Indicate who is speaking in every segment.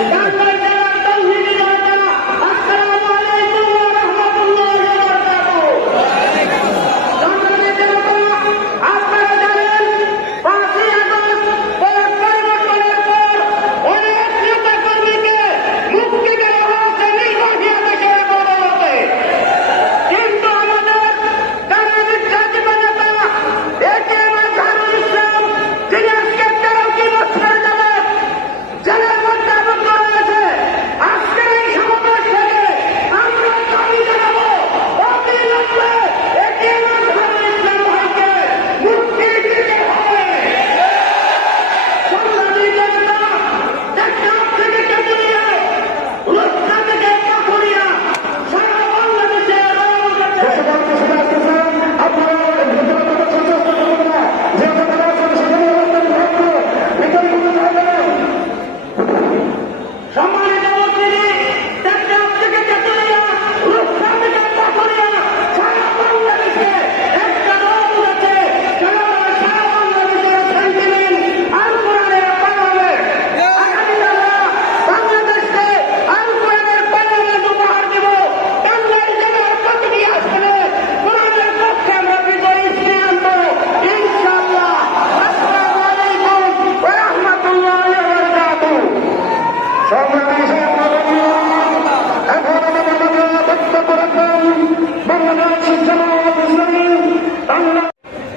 Speaker 1: Yeah.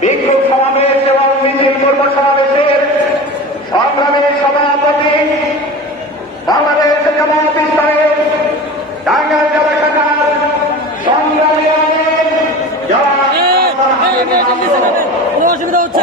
Speaker 2: বিক্ষোভ সমাবেশ এবং মিছিল কর্ম সমাবেশের সংগ্রামের সভাপতি বাংলাদেশ জামাত ইসলামের টাঙ্গাইল জেলা শাখার সংগ্রামী
Speaker 3: অনেক অসুবিধা হচ্ছে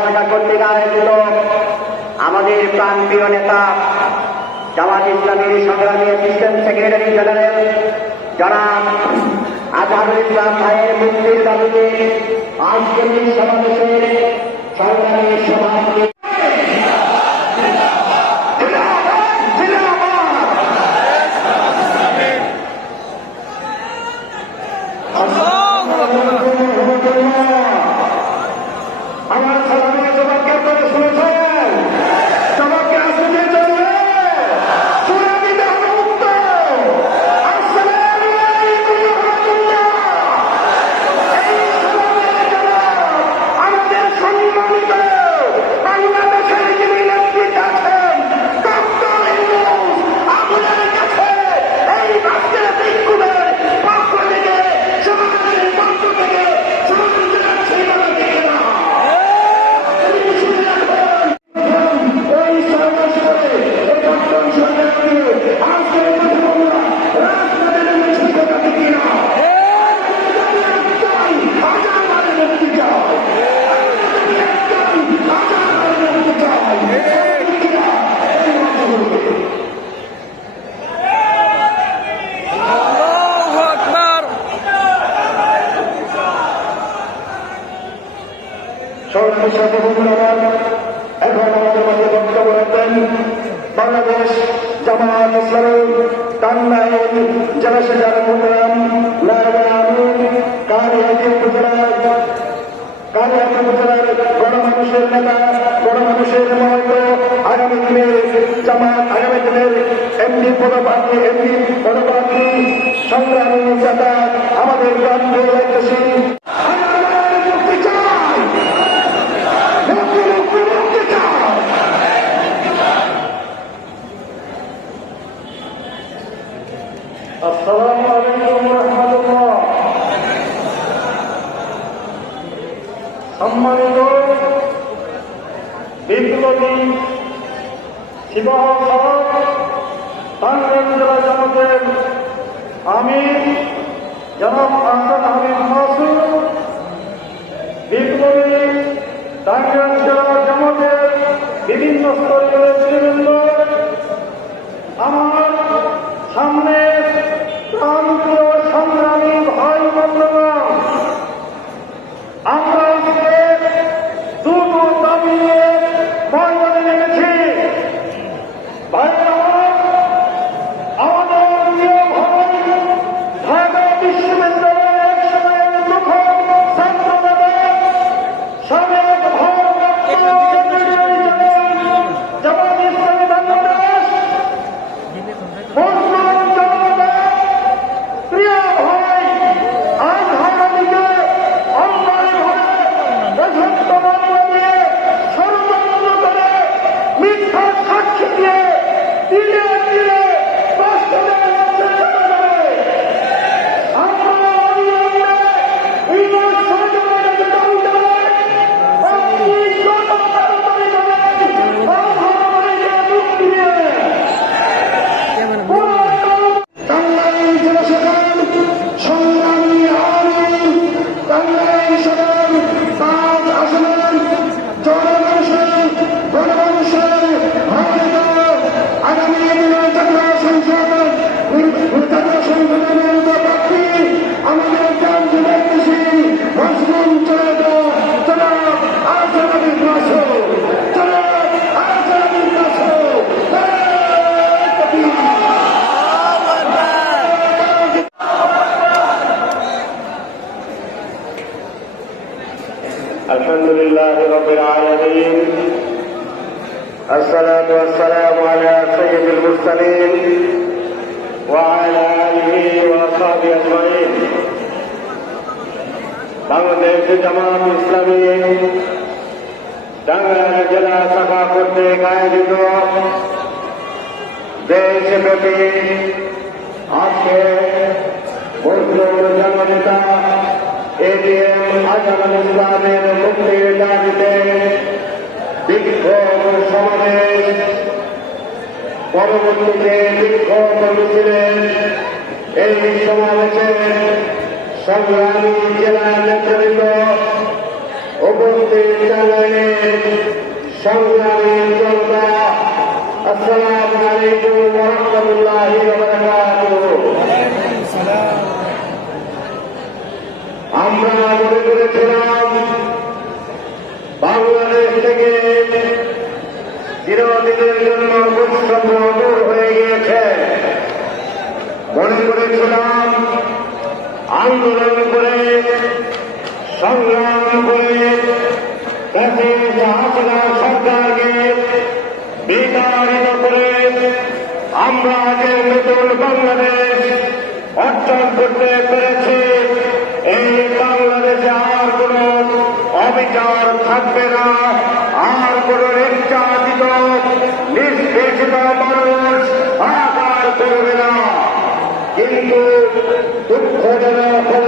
Speaker 1: সমাধান করতে গেছিল আমাদের
Speaker 2: প্রাণপ্রিয় নেতা জামাত ইসলামের সংগ্রামী অ্যাসিস্ট্যান্ট সেক্রেটারি জেনারেল যারা আজহারুল ইসলাম ভাইয়ের মুক্তির দাবিতে আজকের সমাবেশের সংগ্রামী সভাপতি
Speaker 1: সর্বশেষ এখন আমাদের মাঝে বক্তব্য রাখবেন বাংলাদেশ জামাত ইসলাম টাঙ্গাইল জেলা শাখার প্রোগ্রাম কারিয়াতি উপজেলার কারিয়াতি উপজেলার গণমানুষের নেতা গণমানুষের মহন্ত আগামী দিনের জামাত আগামী দিনের এমপি পদপ্রার্থী সংগ্রামী নেতা আমাদের গ্রাম সম্মানিত বিপ্লবী টাঙ্গাইল আমি জনাব আহসান হাবিব মাসুদ, বিপ্লবী টাঙ্গাইল জেলা জামাতের বিভিন্ন স্তরের নেতৃবৃন্দ বাংলাদেশ জামাত ইসলামী টাঙ্গাইল জেলা শাখা কর্তৃক আয়োজিত দেশব্যাপী আজকে মুসলিম জননেতা এডিএম আজহার ইসলামের মুক্তির দাবিতে বিক্ষোভ সমাবেশ। পরবর্তীতে বিক্ষোভ মিছিলের এই সমাবেশে সংগ্রামী জেলা নেতৃত্ব উপস্থিত জানালেন সংগ্রামী জনতা আসসালামু আলাইকুম ওরহমতুল্লাহি ওয়া আমরা মনে করেছিলাম বাংলাদেশ থেকে চিরদিনের জন্য বৈষম্য দূর হয়ে গিয়েছে মনে করেছিলাম আন্দোলন করে, সংগ্রাম করে, দেশের হাসিনা সরকারকে বিতাড়িত করে আমরা যে নতুন বাংলাদেশ অর্জন করতে পেরেছি, এই বাংলাদেশে আর কোন অবিচার থাকবে না, আর কোন নির্যাতিত, নিষ্পেষিত মানুষ আকার করবে না। কিন্তু দুঃখজনক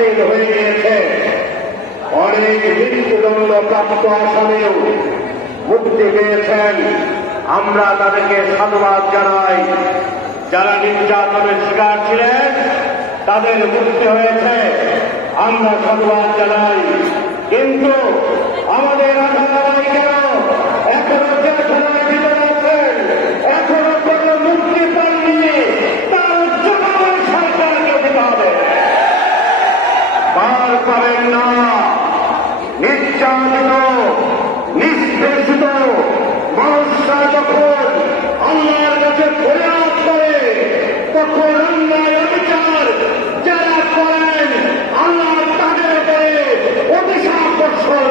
Speaker 1: বাতিল হয়ে গিয়েছে। অনেক মৃত্যুদণ্ড প্রাপ্ত আসামেও মুক্তি পেয়েছেন। আমরা তাদেরকে সাধুবাদ জানাই। যারা নির্যাতনের শিকার ছিলেন, তাদের মুক্তি হয়েছে। আমরা সাধুবাদ জানাই। কিন্তু আমাদের করেন না। নির্যাতিত, নিষ্পেষিত মানুষরা যখন আমার কাছে প্রয়াস করে, তখন অন্যায় অবিচার যারা করেন আমার তাদের উপরে অভিশাপ বর্ষণ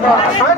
Speaker 4: আল্লাহ